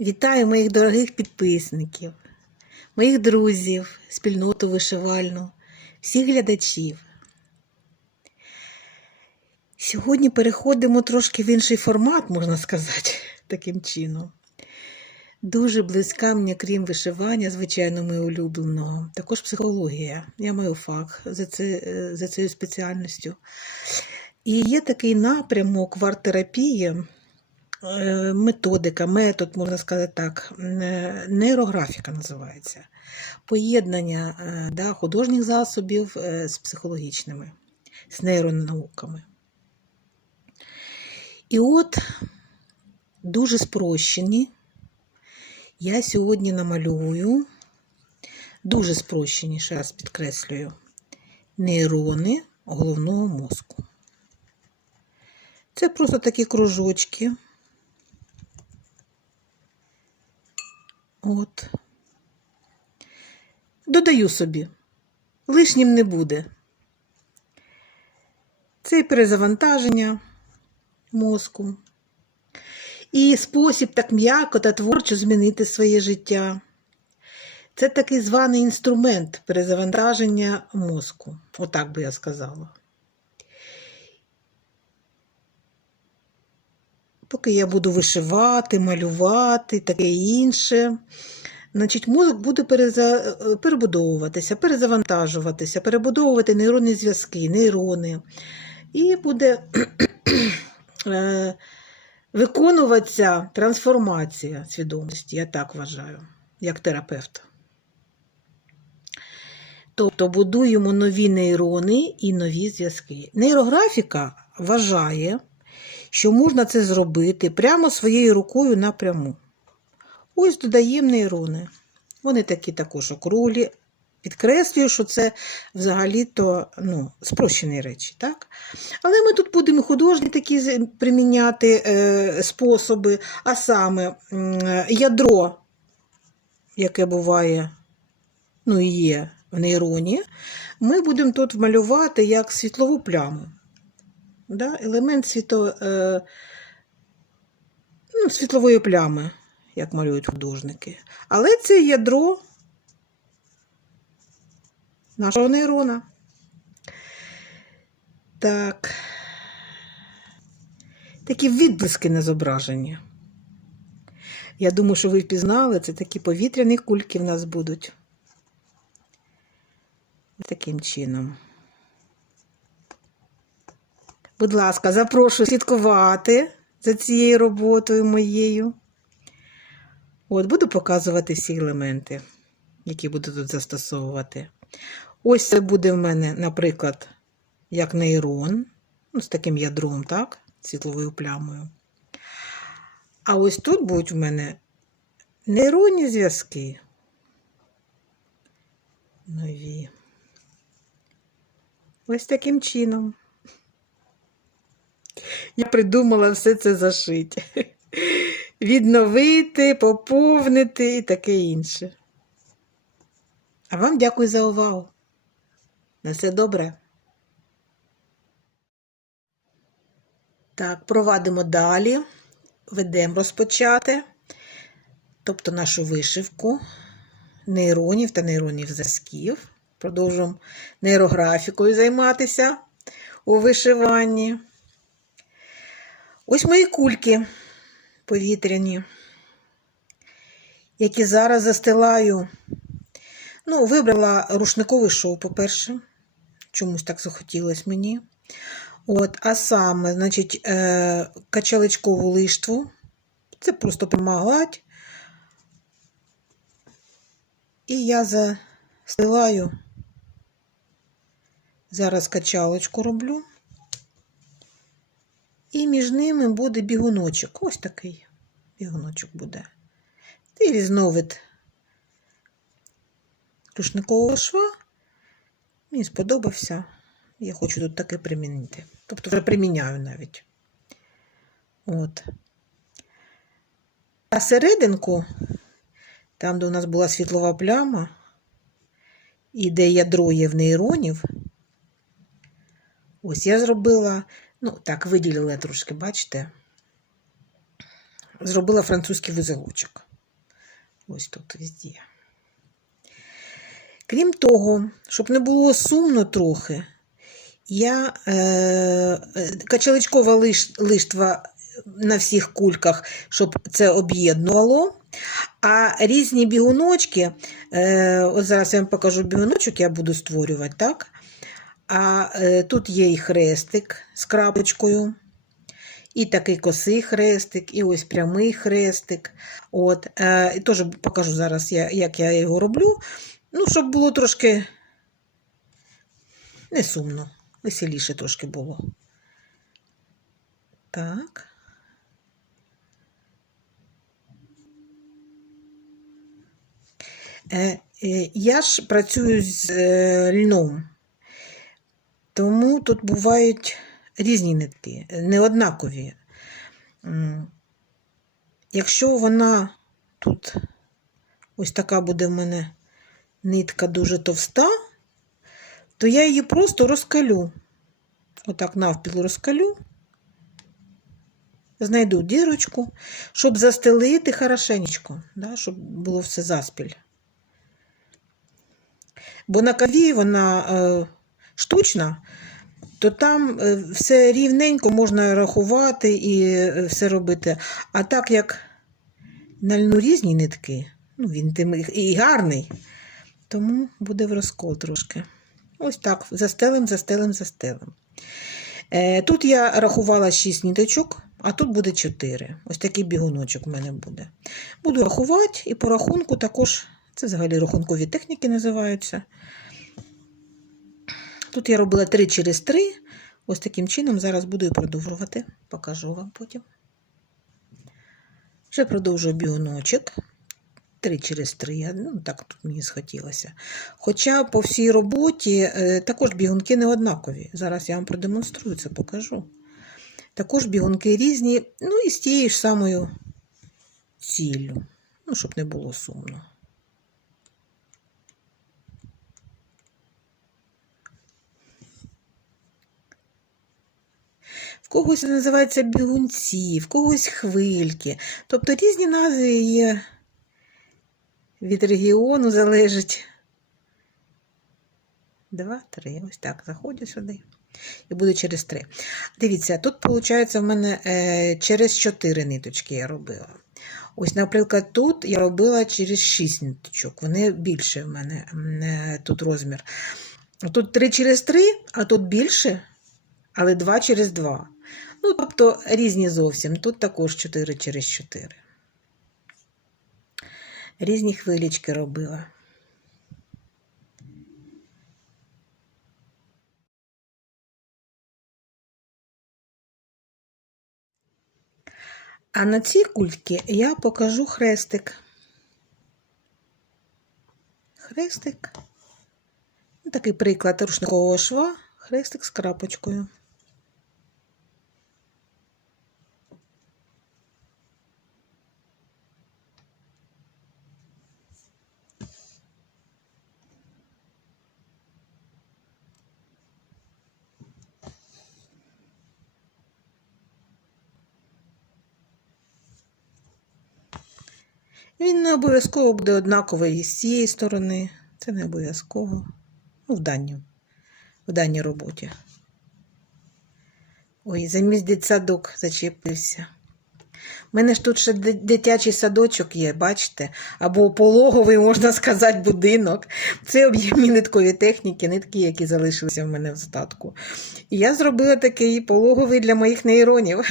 Вітаю моїх дорогих підписників, моїх друзів, спільноту вишивальну, всіх глядачів. Сьогодні переходимо трошки в інший формат, можна сказати, таким чином. Дуже близька мені, крім вишивання, звичайно, моє улюбленого, також психологія. Я маю фах за, це, за цією спеціальністю. І є такий напрямок в арт-терапії, е, методика, метод, можна сказати так, е, нейрографіка називається. Поєднання е, да, художніх засобів е, з психологічними, з нейронауками. І от дуже спрощені. Я сьогодні намалюю дуже спрощені, ще раз підкреслюю, нейрони головного мозку. Це просто такі кружочки. От. Додаю собі. Лишнім не буде. Це перезавантаження мозку. І спосіб так м'яко та творчо змінити своє життя. Це такий званий інструмент перезавантаження мозку. Отак би я сказала. Поки я буду вишивати, малювати, таке інше. Значить, мозок буде переза... перебудовуватися, перезавантажуватися, перебудовувати нейронні зв'язки, нейрони. І буде е, виконуватися трансформація свідомості, я так вважаю, як терапевт. Тобто будуємо нові нейрони і нові зв'язки. Нейрографіка вважає, що можна це зробити прямо своєю рукою напряму. Ось додаємо нейрони. Вони такі також округлі. Підкреслюю, що це взагалі-то ну, спрощені речі. так? Але ми тут будемо художні такі приміняти е, способи, а саме м, ядро, яке буває, ну і є в нейроні, ми будемо тут вмалювати як світлову пляму. Да? Елемент світо, е, ну, світлової плями, як малюють художники. Але це ядро нашого нейрона. Так. Такі відблиски на зображенні. Я думаю, що ви впізнали, це такі повітряні кульки в нас будуть. Таким чином. Будь ласка, запрошую слідкувати за цією роботою моєю. От, буду показувати всі елементи, які буду тут застосовувати. Ось це буде в мене, наприклад, як нейрон, ну, з таким ядром, так? Світловою плямою. А ось тут будуть в мене нейронні зв'язки. Нові. Ось таким чином. Я придумала все це зашити. Відновити, поповнити і таке інше. А вам дякую за увагу. На все добре. Так, провадимо далі. Ведемо розпочати, тобто нашу вишивку нейронів та нейронів зв'язків. Продовжуємо нейрографікою займатися у вишиванні. Ось мої кульки повітряні, які зараз застилаю. Ну, вибрала рушниковий шов, по-перше. Чомусь так захотілося мені. От, а саме, значить, е, качаличкову лиштву. Це просто помагать. І я застилаю. Зараз качалочку роблю. І між ними буде бігуночок. Ось такий бігуночок буде. Це різновид рушникового шва. Мені сподобався. Я хочу тут таке примінити. Тобто вже приміняю навіть. От. А серединку, там, де у нас була світлова пляма, і де ядро є в нейронів, ось я зробила, ну так, виділила трошки, бачите, зробила французький вузелочок. Ось тут везде. Крім того, щоб не було сумно трохи, я е, качаличкова лиш, лиштва на всіх кульках, щоб це об'єднувало. А різні бігуночки, е, от зараз я вам покажу бігуночок, я буду створювати, так? А е, тут є і хрестик з крапочкою, і такий косий хрестик, і ось прямий хрестик. От, е, і теж покажу зараз, як я його роблю. Ну, щоб було трошки не сумно, веселіше трошки було. Так. Е, Я ж працюю з льном, тому тут бувають різні нитки, неоднакові. Якщо вона тут ось така буде в мене нитка дуже товста, то я її просто розкалю. Отак навпіл розкалю. Знайду дірочку, щоб застелити хорошенечко, да, щоб було все заспіль. Бо на каві вона е, штучна, то там е, все рівненько можна рахувати і е, все робити. А так як на льну різні нитки, ну він тим і- гарний, тому буде в розкол трошки. Ось так, застелим, застелим, застелим. Е, тут я рахувала 6 ниточок, а тут буде 4. Ось такий бігуночок в мене буде. Буду рахувати і по рахунку також, це взагалі рахункові техніки називаються. Тут я робила 3 через 3. Ось таким чином зараз буду і продовжувати. Покажу вам потім. Вже продовжую бігуночок. 3 через 3. Ну, так тут мені схотілося. Хоча по всій роботі е, також бігунки не однакові. Зараз я вам продемонструю це, покажу. Також бігунки різні, ну і з тією ж самою ціллю. Ну, щоб не було сумно. Когось називається бігунці, в когось хвильки. Тобто різні назви є від регіону залежить. Два, три. Ось так. Заходжу сюди. І буде через три. Дивіться, тут, виходить, в мене е, через чотири ниточки я робила. Ось, наприклад, тут я робила через 6 ниточок. Вони більше в мене е, тут розмір. Тут 3 через 3, а тут більше, але 2 через 2. Ну, тобто різні зовсім. Тут також 4 через 4. Різні хвилічки робила. А на цій кульці я покажу хрестик. Хрестик. Такий приклад рушникового шва, хрестик з крапочкою. Він не обов'язково буде однаковий і з цієї сторони. Це не обов'язково. Ну, в даній, в даній роботі. Ой, замість дитсадок зачепився. У мене ж тут ще дитячий садочок є, бачите? Або пологовий, можна сказати, будинок. Це об'ємні ниткові техніки, нитки, які залишилися в мене в статку. І я зробила такий пологовий для моїх нейронів.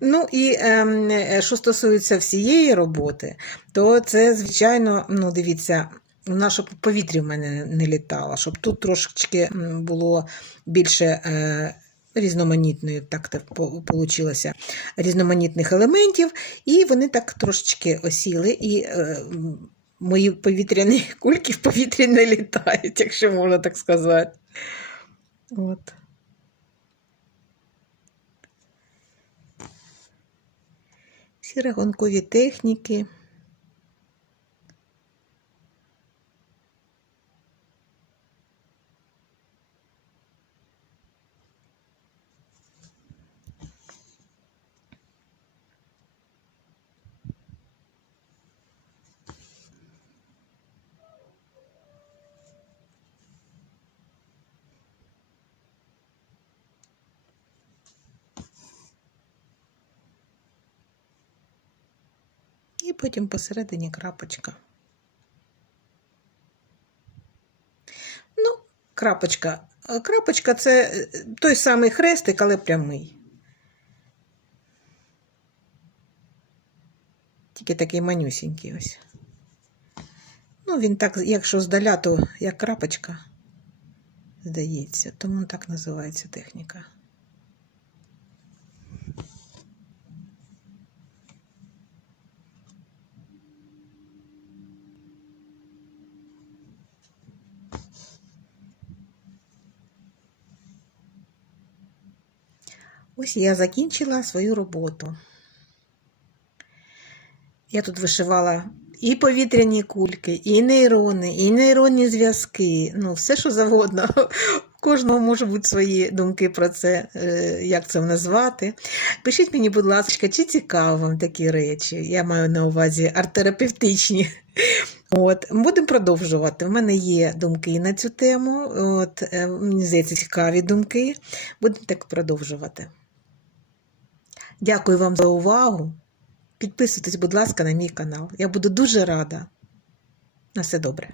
Ну і ем, е, що стосується всієї роботи, то це, звичайно, ну дивіться, вона щоб повітря в мене не- літало, щоб тут трошечки було більше різноманітної, так вийшло, різноманітних елементів, і вони так трошечки осіли, і е, мої повітряні кульки в повітрі не літають, якщо можна так сказати. От. Всі рахункові техніки. І потім посередині крапочка. Ну, крапочка. Крапочка це е, той самий хрестик, але прямий. Тільки такий манюсінький ось. Ну, він так, якщо здаля, то як крапочка, здається. Тому так називається техніка. Ось я закінчила свою роботу. Я тут вишивала і повітряні кульки, і нейрони, і нейронні зв'язки. Ну, все, що завгодно. У кожного можуть бути свої думки про це, е, як це назвати. Пишіть мені, будь ласка, чи цікаво вам такі речі. Я маю на увазі арт-терапевтичні. От, будемо продовжувати. У мене є думки на цю тему. От, е, мені здається, цікаві думки. Будемо так продовжувати. Дякую вам за увагу. Підписуйтесь, будь ласка, на мій канал. Я буду дуже рада. На все добре.